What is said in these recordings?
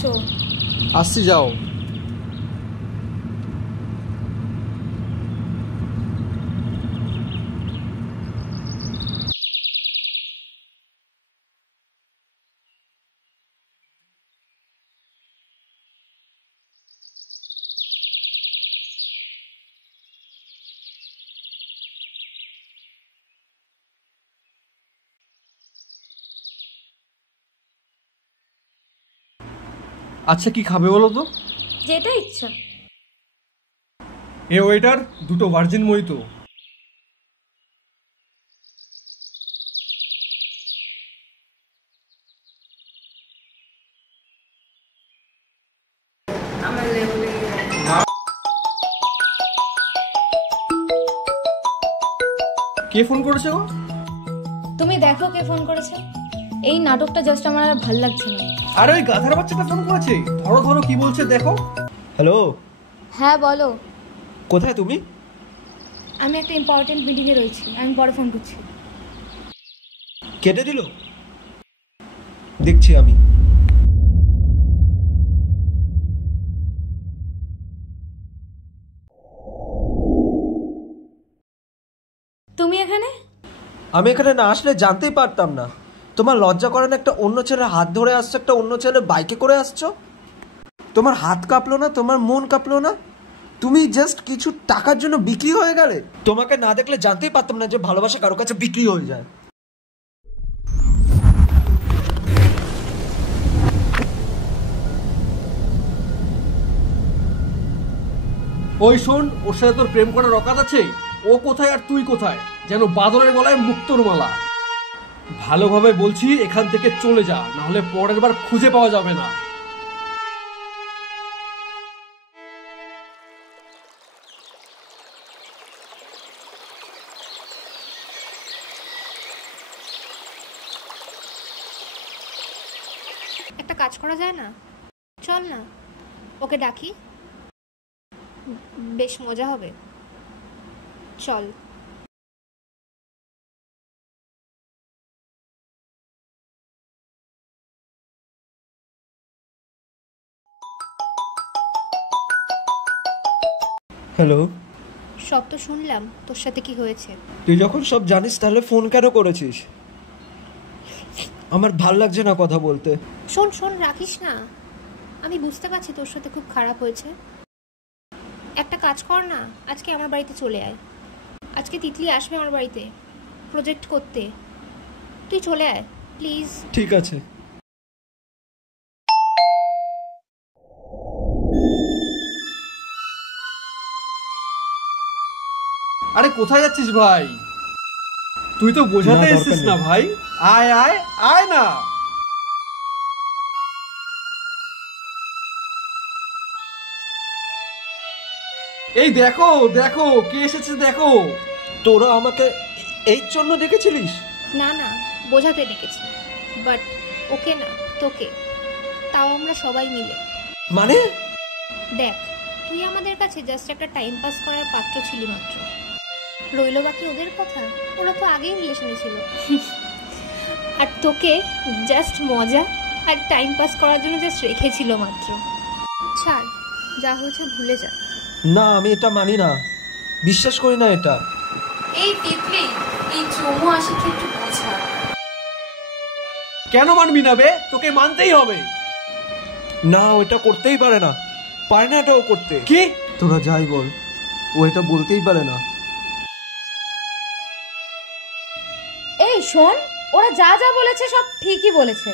আসো। আসছি, যাও। আচ্ছা, কি খাবে বলো তো? যেটা ইচ্ছা। এ ওয়েটার, দুটো ভার্জিন মহিতো। কে ফোন করেছে গো? তুমি দেখো কে ফোন করেছে। এই নাটকটা জাস্ট আমার আর ভাল লাগছে না। আরে ওই গাধার বাচ্চাটা ফোন করেছে। ধরো ধরো, কি বলছে দেখো। হ্যালো, হ্যাঁ বলো। কোথায় তুমি? আমি একটা ইম্পর্টেন্ট মিটিংয়ে রয়েছি, আমি পরে ফোন করছি। কেটে দিল? দেখছি আমি। তুমি এখানে? আমি এখানে না আসলে জানতেই পারতাম না। তোমার লজ্জা করে না? একটা অন্য ছেলের হাত ধরে আসছো, একটা অন্য ছেলে বাইকে করে আসছো। তোমার হাত কাঁপলো না? তোমার মন কাঁপলো না? তুমি জাস্ট কিছু টাকার জন্য বিক্রি হয়ে গেলে। তোমাকে না দেখলে জানতেই পারতাম না যে ভালোবাসা কারো কাছে বিক্রি হয়ে যায়। ওই শোন, ওর সাথে তোর প্রেম করার অকাত আছে? ও কোথায় আর তুই কোথায়? যেন বাদরের গলায় মুক্তোর মালা। ভালোভাবে বলছি, এখান থেকে চলে যা, না হলে পরের বার খুঁজে পাওয়া যাবে না। একটা কাজ করা যায় না? চল না, ওকে ডাকি, বেশ মজা হবে। চল। হ্যালো, সব তো শুনলাম, তোর সাথে কি হয়েছে? তুই যখন সব জানিস তাহলে ফোন কেন করেছিস? আমার ভাল লাগছে না কথা বলতে। শোন শোন, রাখিস না। আমি বুঝতে পারছি তোর সাথে খুব খারাপ হয়েছে। একটা কাজ কর না, আজকে আমার বাড়িতে চলে আয়। আজকে তিতলি আসবে আমার বাড়িতে প্রজেক্ট করতে। তুই চলে আয় প্লিজ। ঠিক আছে। আরে কোথায় যাচ্ছিস ভাই? তুই তো বোঝাতে না, দরকার এসছিস নেই। না ভাই। আয় আয় আয় না। এই দেখো দেখো, কে এসেছে দেখো। তোরা আমাকে এই জন্য ডেকেছিলিস? না না, বোঝাতে ডেকেছি, বাট ওকে না, তোকে। তাও আমরা সবাই মিলে। মানে? দেখ, তুই আমাদের কাছে জাস্ট একটা টাইম পাস করার পাত্র ছিলি মাত্র। রইল বাকি ওদের কথা, ওরা তো আগেই রিলেশনে ছিল। আর তোকে জাস্ট মজা আর টাইম পাস করার জন্য জাস্ট রেখেছিল মাত্র। ছাড়, যা হয়েছে ভুলে যা। না, আমি এটা মানি না, বিশ্বাস করি না এটা। এই তিতলি, এই চমু আশিকে একটু বোঝা। কেন মানবি না বে? তোকে মানতেই হবে। না, ওটা করতেই পারে না, পারে না এটাও করতে। কি? তোরা যাই বল, ও এটা বলতেই পারে না। এই শোন, ওরা যা যা বলেছে সব ঠিকই বলেছে।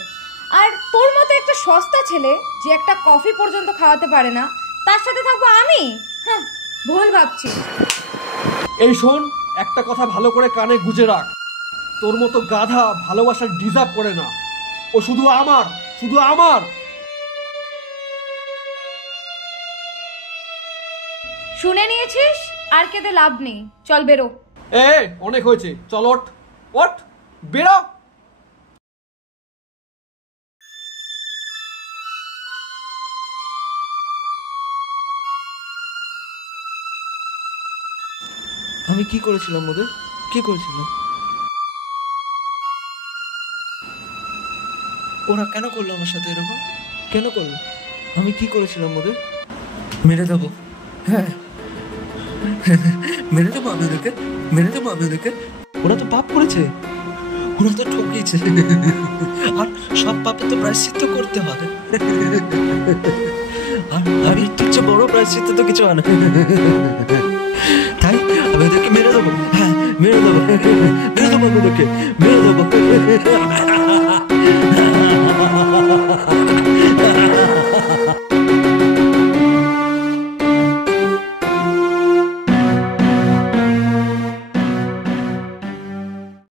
আর তোর মতো একটা সস্তা ছেলে যে একটা কফি পর্যন্ত খাওয়াতে পারে না, তার সাথে থাকবো আমি? হ্যাঁ, ভুল ভাবছিস। এই শোন, একটা কথা ভালো করে কানে গুজে রাখ। তোর মতো গাধা ভালোবাসার ডিজার্ভ করে না। ও শুধু আমার, শুধু আমার। শুনে নিয়েছিস? আর কেঁদে লাভ নেই, চল বেরো। এ অনেক হয়েছে, চল ওঠ ওঠ, বেরো। আমি কি করেছিলাম ওদের? কি করেছিলাম? ওরা কেন করলো আমার সাথে এরকম? কেন করলো? আমি কি করেছিলাম ওদের? মেরে দেবো, হ্যাঁ মেরে দেবো আমি ওদেরকে, মেরে দেবো আমি ওদেরকে। ওরা তো পাপ করেছে, ওরা তো ঠকিয়েছে, আর সব পাপে তো প্রায়শ্চিত্ত করতে হয়। আর আমি তোর চেয়ে বড় প্রায়শ্চিত্ত তো কিছু হয় না। তাই আমি ওদেরকে মেরে দেবো, হ্যাঁ মেরে দেবো, মেরে দেবো আমি ওদেরকে, মেরে দেবো।